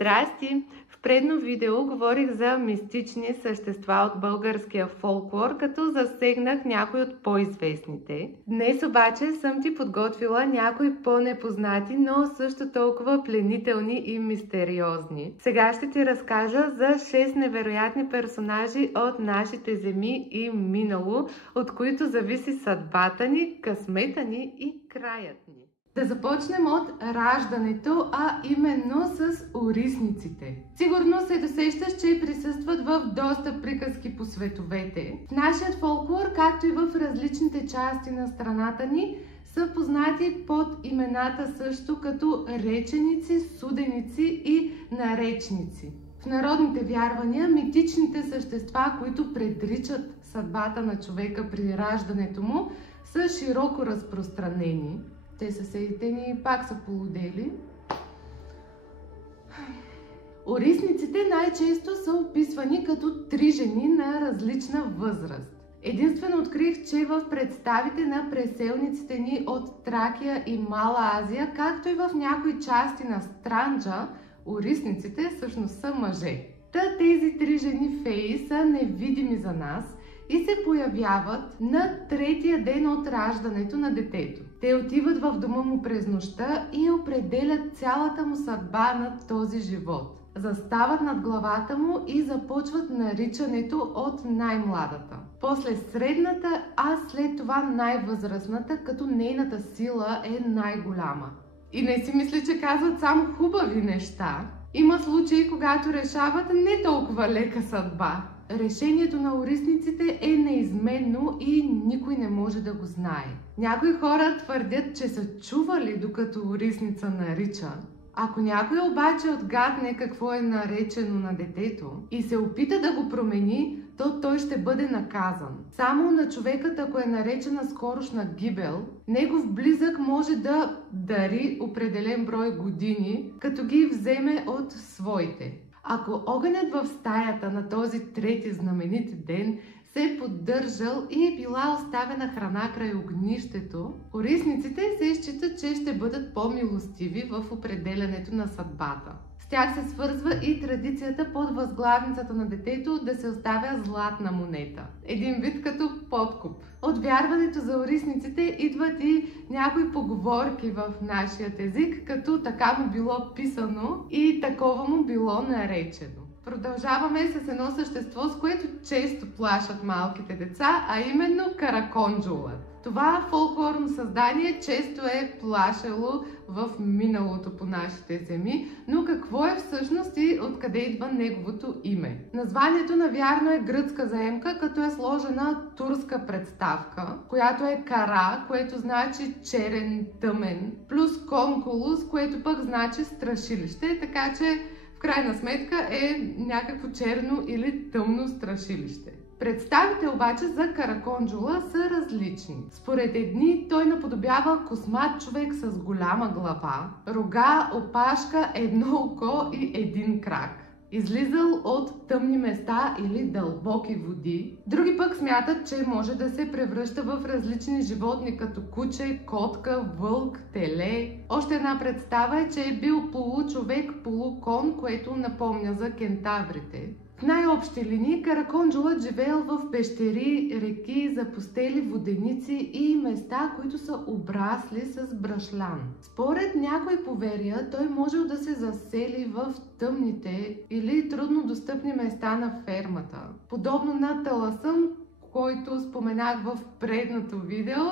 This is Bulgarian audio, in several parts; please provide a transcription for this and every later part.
Здрасти! В предно видео говорих за мистични същества от българския фолклор, като засегнах някои от по-известните. Днес обаче съм ти подготвила някои по-непознати, но също толкова пленителни и мистериозни. Сега ще ти разкажа за 6 невероятни персонажи от нашите земи и минало, от които зависи съдбата ни, късмета ни и краят ни. Да започнем от раждането, а именно с орисниците. Сигурно се досещаш, че присъстват в доста приказки по световете. В нашия фолклор, както и в различните части на страната ни, са познати под имената също като реченици, суденици и наречници. В народните вярвания митичните същества, които предричат съдбата на човека при раждането му, са широко разпространени. Те съседите ни пак са полудели. Орисниците най-често са описвани като три жени на различна възраст. Единствено открих, че в представите на преселниците ни от Тракия и Мала Азия, както и в някои части на Странджа, орисниците всъщност са мъже. Тези три жени феи са невидими за нас и се появяват на третия ден от раждането на детето. Те отиват в дома му през нощта и определят цялата му съдба на този живот. Застават над главата му и започват наричането от най-младата. После средната, а след това най-възрастната, като нейната сила е най-голяма. И не си мисля, че казват само хубави неща. Има случаи, когато решават не толкова лека съдба. Решението на орисниците е неизменно и никой не може да го знае. Някои хора твърдят, че са чували докато орисница нарича. Ако някой обаче отгадне какво е наречено на детето и се опита да го промени, то той ще бъде наказан. Само на човекът, ако е наречена скорошна гибел, негов близък може да дари определен брой години, като ги вземе от своите. Ако огънят в стаята на този трети знаменит ден се е поддържал и е била оставена храна край огнището, орисниците се считат, че ще бъдат по-милостиви в определянето на съдбата. С тях се свързва и традицията под възглавницата на детето да се оставя златна монета. Един вид като подкуп. От вярването за орисниците идват и някои поговорки в нашия език, като така му било писано и такова му било наречено. Продължаваме с едно същество, с което често плашат малките деца, а именно караконджулът. Това фолклорно създание често е плашело в миналото по нашите земи, но какво е всъщност и откъде идва неговото име? Названието навярно е гръцка заемка, като е сложена турска представка, която е кара, което значи черен, тъмен, плюс конкулус, което пък значи страшилище, така че в крайна сметка е някакво черно или тъмно страшилище. Представите обаче за караконджула са различни. Според едни той наподобява космат човек с голяма глава, рога, опашка, едно око и един крак. Излизал от тъмни места или дълбоки води. Други пък смятат, че може да се превръща в различни животни, като куче, котка, вълк, теле. Още една представа е, че е бил получовек, полукон, което напомня за кентаврите. В най-общи линии караконджулът живеел в пещери, реки, запустели воденици и места, които са обрасли с брашлян. Според някои поверия, той можел да се засели в тъмните или трудно достъпни места на фермата. Подобно на таласъм, който споменах в предното видео,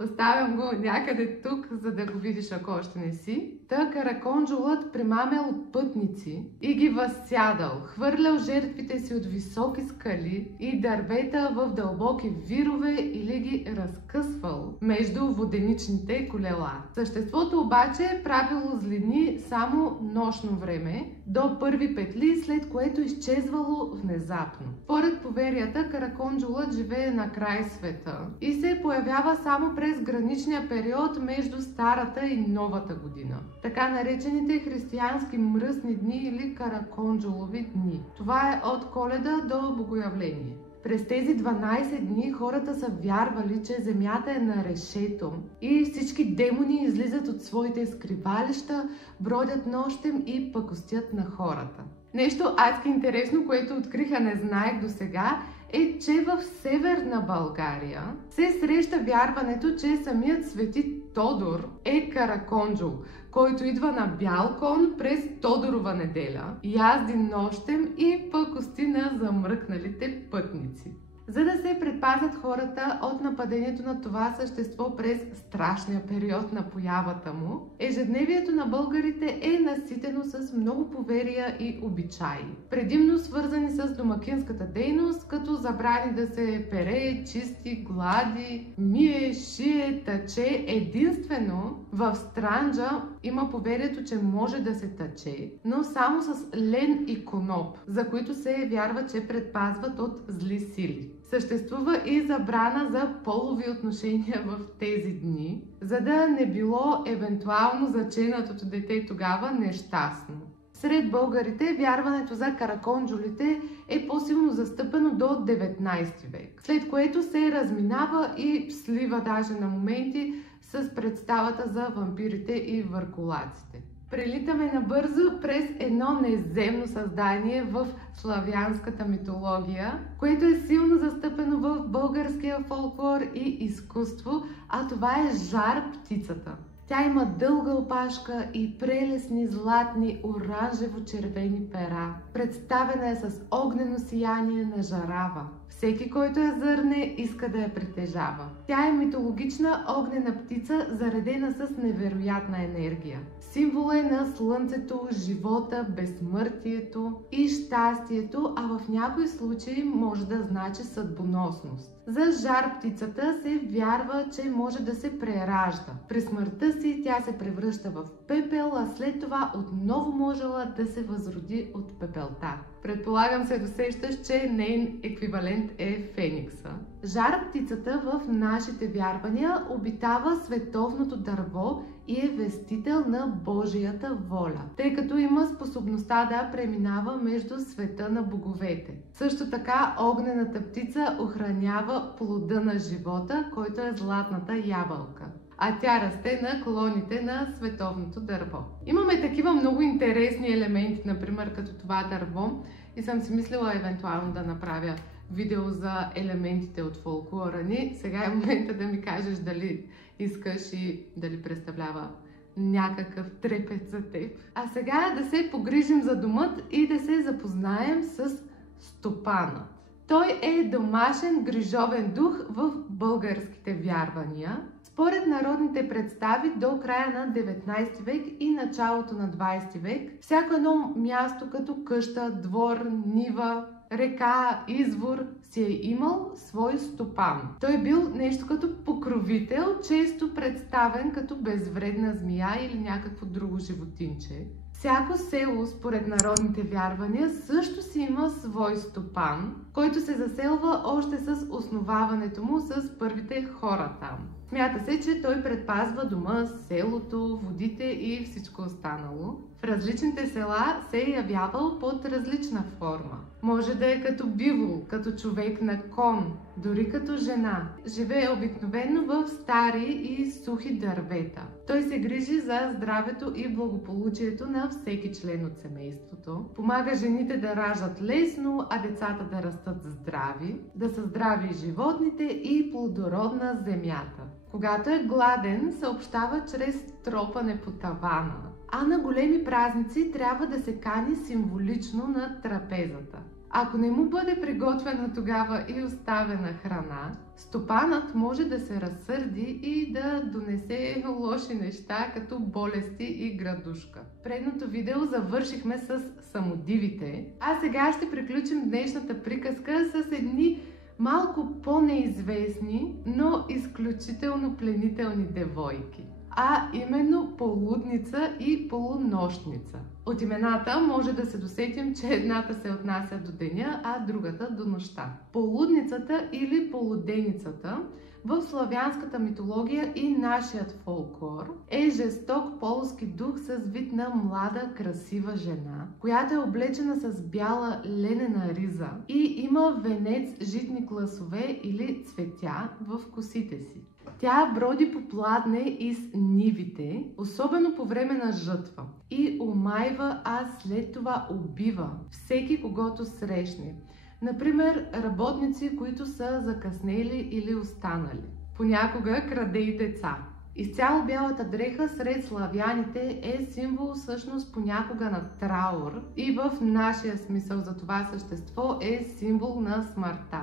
оставям го някъде тук, за да го видиш, ако още не си. Караконджулът примамял пътници и ги възсядал, хвърлял жертвите си от високи скали и дървета в дълбоки вирове или ги разкъсвал между воденичните колела. Съществото обаче е правило злини само нощно време, до първи петли, след което изчезвало внезапно. Според поверията, караконджулът живее на край света и се появява само през граничния период между старата и новата година. Така наречените християнски мръсни дни или караконджулови дни. Това е от Коледа до Богоявление. През тези 12 дни хората са вярвали, че земята е на решето и всички демони излизат от своите скривалища, бродят нощем и пакостят на хората. Нещо адски интересно, което откриха, не знаех до сега, е, че в Северна България се среща вярването, че самият свети Тодор е Караконджол, който идва на бял кон през Тодорова неделя, язди нощем и пакости на замръкналите пътници. За да се предпазят хората от нападението на това същество през страшния период на появата му, ежедневието на българите е наситено с много поверия и обичаи, предимно свързани с домакинската дейност, като забрани да се пере, чисти, глади, мие, шие, тъче. Единствено в Странджа има поверието, че може да се тъче, но само с лен и коноп, за които се вярва, че предпазват от зли сили. Съществува и забрана за полови отношения в тези дни, за да не било евентуално заченатото дете тогава нещастно. Сред българите вярването за караконджолите е по-силно застъпено до 19 век, след което се разминава и слива даже на моменти с представата за вампирите и върколаците. Прелитаме набързо през едно неземно създание в славянската митология, което е силно застъпено в българския фолклор и изкуство, а това е жар-птицата. Тя има дълга опашка и прелесни златни оранжево-червени пера. Представена е с огнено сияние на жарава. Всеки, който я зърне, иска да я притежава. Тя е митологична огнена птица, заредена с невероятна енергия. Символ е на слънцето, живота, безсмъртието и щастието, а в някои случаи може да значи съдбоносност. За жар птицата се вярва, че може да се преражда. При смъртта си тя се превръща в пепел, а след това отново можела да се възроди от пепелта. Предполагам се досещаш, че нейн еквивалент е феникса. Жар птицата в нашите вярвания обитава световното дърво и е вестител на Божията воля, тъй като има способността да преминава между света на боговете. Също така огнената птица охранява плода на живота, който е златната ябълка, а тя расте на клоните на световното дърво. Имаме такива много интересни елементи, например като това дърво, и съм си мислила евентуално да направя видео за елементите от фолклора ни. Сега е момента да ми кажеш дали искаш и дали представлява някакъв трепет за теб. А сега да се погрижим за домът и да се запознаем с стопанът. Той е домашен грижовен дух в българските вярвания. Според народните представи до края на 19 век и началото на 20 век, всяко едно място като къща, двор, нива, река, извор си е имал свой стопан. Той бил нещо като покровител, често представен като безвредна змия или някакво друго животинче. Всяко село, според народните вярвания, също си има свой стопан, който се заселва още с основаването му с първите хора там. Смята се, че той предпазва дома, селото, водите и всичко останало. В различните села се е явявал под различна форма. Може да е като бивол, като човек на кон, дори като жена. Живее обикновено в стари и сухи дървета. Той се грижи за здравето и благополучието на всеки член от семейството. Помага жените да раждат лесно, а децата да растат здрави, да са здрави животните и плодородна земята. Когато е гладен, съобщава чрез тропане по тавана, а на големи празници трябва да се кани символично на трапезата. Ако не му бъде приготвена тогава и оставена храна, стопанът може да се разсърди и да донесе лоши неща, като болести и градушка. В предното видео завършихме с самодивите, а сега ще приключим днешната приказка с едни малко по-неизвестни, но изключително пленителни девойки, а именно полудница и полунощница. От имената може да се досетим, че едната се отнася до деня, а другата до нощта. Полудницата или полуденицата В славянската митология и нашият фолклор е жесток полски дух с вид на млада, красива жена, която е облечена с бяла ленена риза и има венец житни класове или цветя в косите си. Тя броди по пладне из нивите, особено по време на жътва, и омайва, а след това убива всеки, когото срещне. Например, работници, които са закъснели или останали. Понякога краде и деца. Изцяло бялата дреха сред славяните е символ всъщност понякога на траур и в нашия смисъл за това същество е символ на смъртта.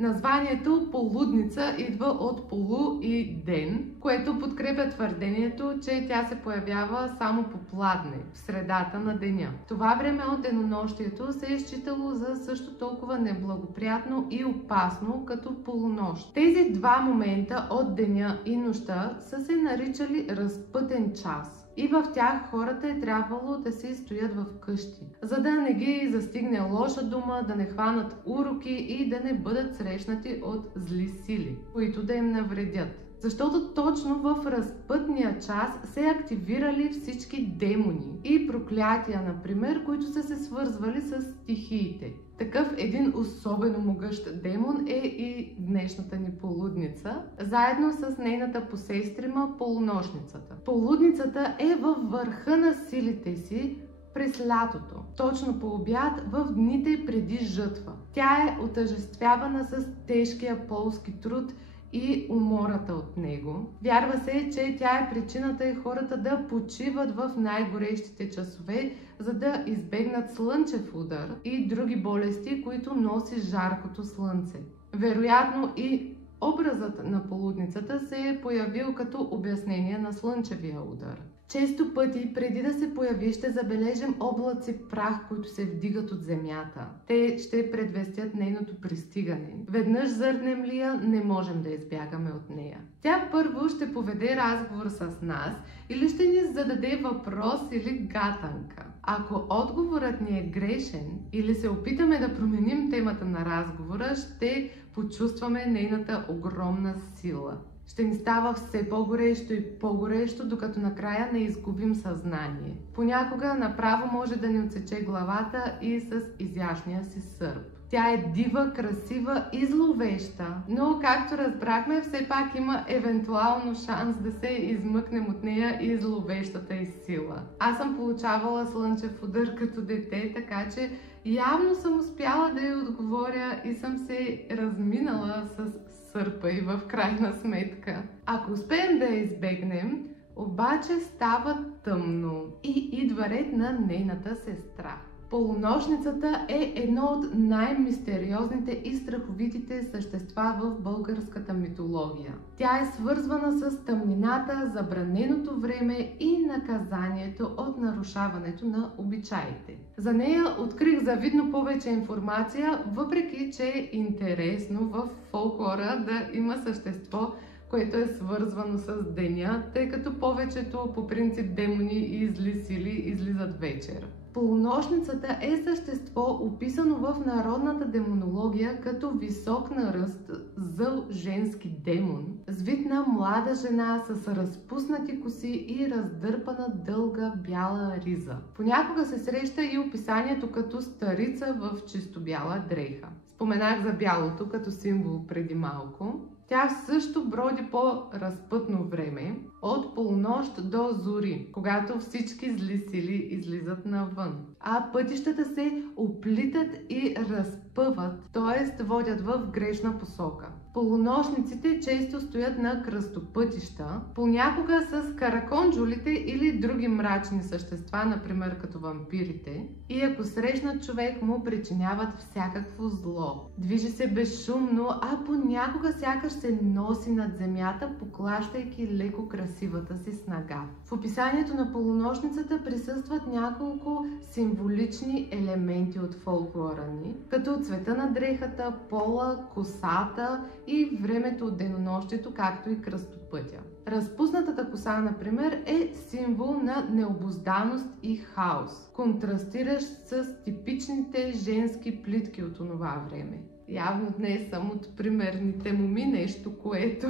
Названието полудница идва от полу и ден, което подкрепя твърдението, че тя се появява само по пладне, в средата на деня. Това време от денонощието се е считало за също толкова неблагоприятно и опасно като полунощ. Тези два момента от деня и нощта са се наричали разпътен час. И в тях хората е трябвало да се стоят в къщи, за да не ги застигне лоша дума, да не хванат уроки и да не бъдат срещнати от зли сили, които да им навредят. Защото точно в разпътния час се активирали всички демони и проклятия, например, които са се свързвали с стихиите. Такъв един особено могъщ демон е и днешната ни полудница, заедно с нейната посестрима полунощницата. Полудницата е във върха на силите си през лятото, точно по обяд в дните преди жътва. Тя е отъжествявана с тежкия полски труд и умората от него. Вярва се, че тя е причината и хората да почиват в най-горещите часове, за да избегнат слънчев удар и други болести, които носи жаркото слънце. Вероятно и образът на полудницата се е появил като обяснение на слънчевия удар. Често пъти, преди да се появи, ще забележим облаци прах, които се вдигат от земята. Те ще предвестят нейното пристигане. Веднъж зърнем ли я, не можем да избягаме от нея. Тя първо ще поведе разговор с нас или ще ни зададе въпрос или гатанка. Ако отговорът ни е грешен или се опитаме да променим темата на разговора, ще почувстваме нейната огромна сила. Ще ни става все по-горещо и по-горещо, докато накрая не изгубим съзнание. Понякога направо може да ни отсече главата и с изящния си сърп. Тя е дива, красива и зловеща, но както разбрахме, все пак има евентуално шанс да се измъкнем от нея и зловещата й сила. Аз съм получавала слънчев удар като дете, така че явно съм успяла да й отговоря и съм се разминала с сърпа и в крайна сметка. Ако успеем да я избегнем, обаче става тъмно и идва ред на нейната сестра. Полунощницата е едно от най-мистериозните и страховитите същества в българската митология. Тя е свързвана с тъмнината, забраненото време и наказанието от нарушаването на обичаите. За нея открих завидно повече информация, въпреки че е интересно в фолклора да има същество, което е свързвано с деня, тъй като повечето по принцип демони и зли сили излизат вечер. Полунощницата е същество, описано в народната демонология като висок на ръст, зъл женски демон, с вид на млада жена с разпуснати коси и раздърпана дълга бяла риза. Понякога се среща и описанието като старица в чисто бяла дреха. Споменах за бялото като символ преди малко. Тя също броди по разпътно време, от полунощ до зори, когато всички зли сили излизат навън. А пътищата се оплитат и разпъват, т.е. водят в грешна посока. Полунощниците често стоят на кръстопътища, понякога с караконджулите или други мрачни същества, например като вампирите, и ако срещнат човек, му причиняват всякакво зло. Движи се безшумно, а понякога сякаш се носи над земята, поклащайки леко красивата си снага. В описанието на полунощницата присъстват няколко символични елементи от фолклора ни, като цвета на дрехата, пола, косата и времето от денонощието, както и кръстопътя. Разпуснатата коса, например, е символ на необузданост и хаос, контрастиращ с типичните женски плитки от онова време. Явно днес съм от примерните моми, нещо, което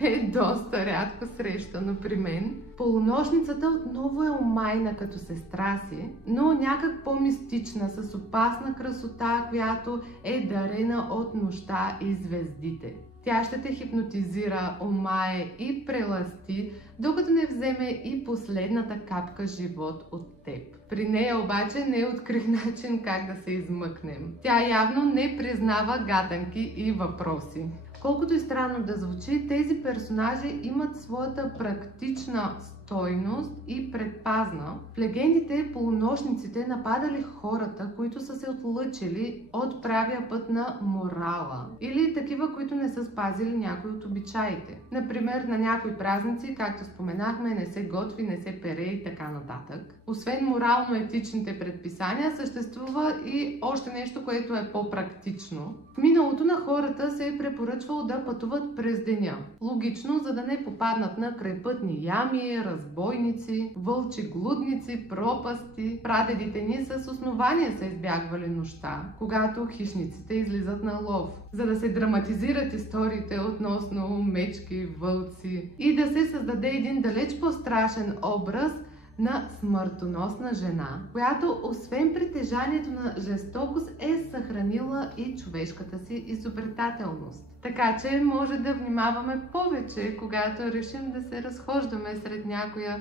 е доста рядко срещано при мен. Полунощницата отново е омайна като сестра си, но някак по-мистична, с опасна красота, която е дарена от нощта и звездите. Тя ще те хипнотизира, омае и прелъсти, докато не вземе и последната капка живот от теб. При нея обаче не открих начин как да се измъкнем. Тя явно не признава гаданки и въпроси. Колкото и странно да звучи, тези персонажи имат своята практична стойност и предпазна. В легендите полунощниците нападали хората, които са се отлъчили от правия път на морала, или такива, които не са спазили някои от обичаите. Например, на някои празници, както споменахме, не се готви, не се пере и така нататък. Освен морално-етичните предписания, съществува и още нещо, което е по-практично. В миналото на хората се е препоръчвало да пътуват през деня. Логично, за да не попаднат на крайпътни ями, разбойници, вълчи глудници, пропасти. Прадедите ни с основание са избягвали нощта, когато хищниците излизат на лов, за да се драматизират историите относно мечки, вълци и да се създаде един далеч по-страшен образ на смъртоносна жена, която освен притежанието на жестокост е съхранила и човешката си изобретателност. Така че може да внимаваме повече, когато решим да се разхождаме сред някоя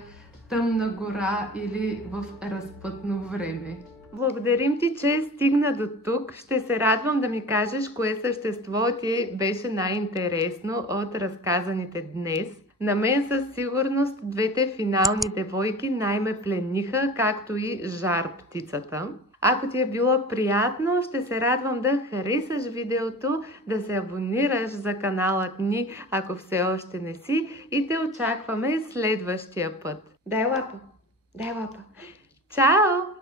тъмна гора или в разпътно време. Благодарим ти, че стигна до тук. Ще се радвам да ми кажеш кое същество ти беше най-интересно от разказаните днес. На мен със сигурност двете финални девойки най-ме плениха, както и Жар птицата. Ако ти е било приятно, ще се радвам да харесаш видеото, да се абонираш за каналът ни, ако все още не си, и те очакваме следващия път. Дай лапа! Дай лапа! Чао!